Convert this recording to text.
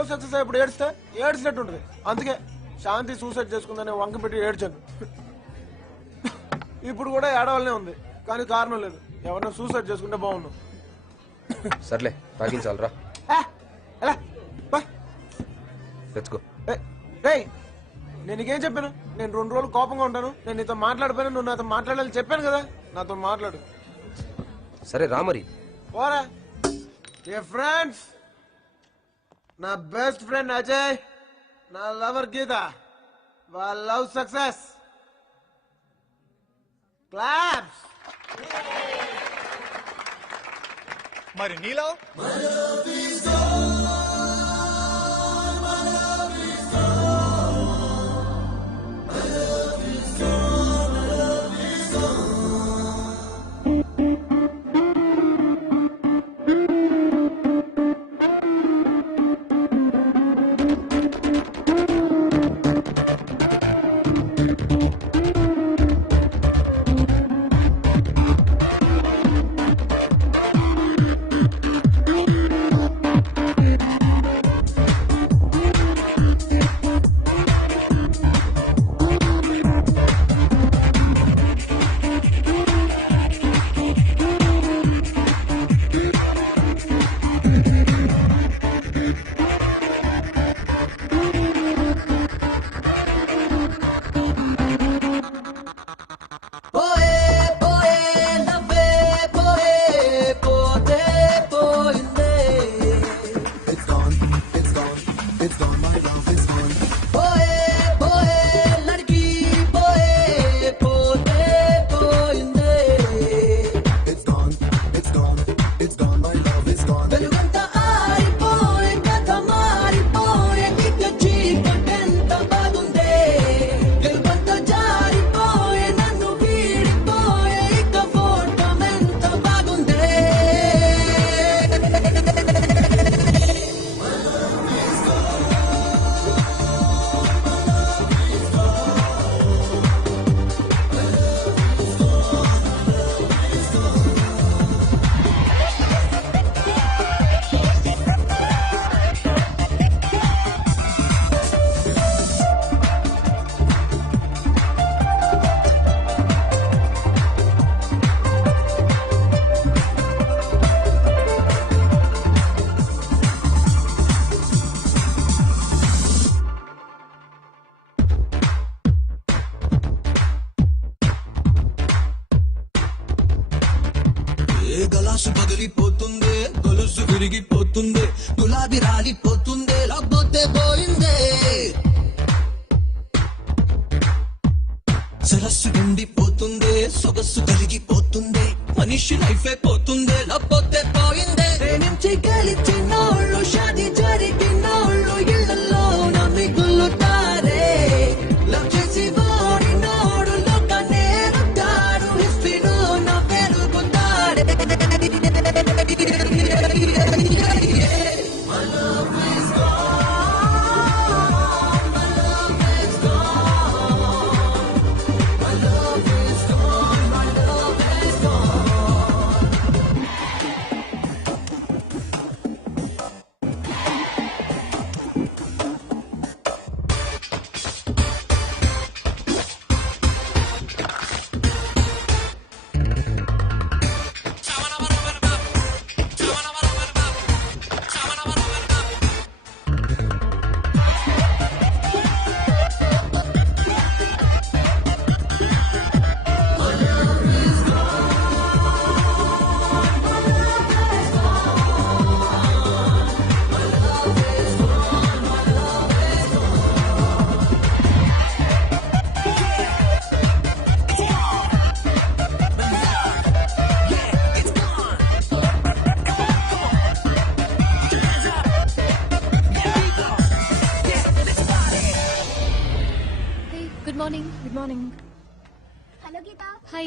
Love success ఇప్పుడు ఏడిస్తే ఏడ్చినట్టు ఉంటుంది. అందుకే శాంతి సూసైడ్ చేసుకుందని వంక పెట్టి ఏడ్చాను. ఇప్పుడు కూడా ఏడవల్లనే ఉంది, కానీ కారణం లేదు. ఎవరైనా సూసైడ్ చేసుకుంటే బాగుండు. సర్లే తాగించాలరా. తెచ్చుకో. నేను నీకేం చెప్పాను? నేను 2 రోజులు కోపంగా ఉంటాను, నేను నీతో మాట్లాడిపోయాను, నువ్వు నాతో మాట్లాడాలని చెప్పాను కదా. నాతో మాట్లాడు. సరే రా మరి. పోరా. ఏ ఫ్రెండ్స్, నా బెస్ట్ ఫ్రెండ్ అజయ్, నా లవర్ గీత, వాళ్ళ లవ్ సక్సెస్. క్లాప్స్. మరి నీలో గలాసు పగిలిపోతుందే, గొలుసు విరిగిపోతుందే, గులాబీ రాలిపోతుందే, లేకపోతే పోయిందే. సరస్సు ఎండిపోతుందే, సొగస్సు కరిగిపోతుందే, మనిషి లైఫ్ అయిపోతుందే, లేకపోతే పోయిందే. ప్రేమించి గెలిచినోళ్ళు, షాది జరిగినోళ్ళు ఇళ్లలో నమ్మిగులుతారే. లవ్ చేసి ఓడినోడు లోకాన్నే రుద్దాడు, హిస్టరీలో నా పేరు పొందాడే. Good morning. Good morning. Hello, Geeta. Hi.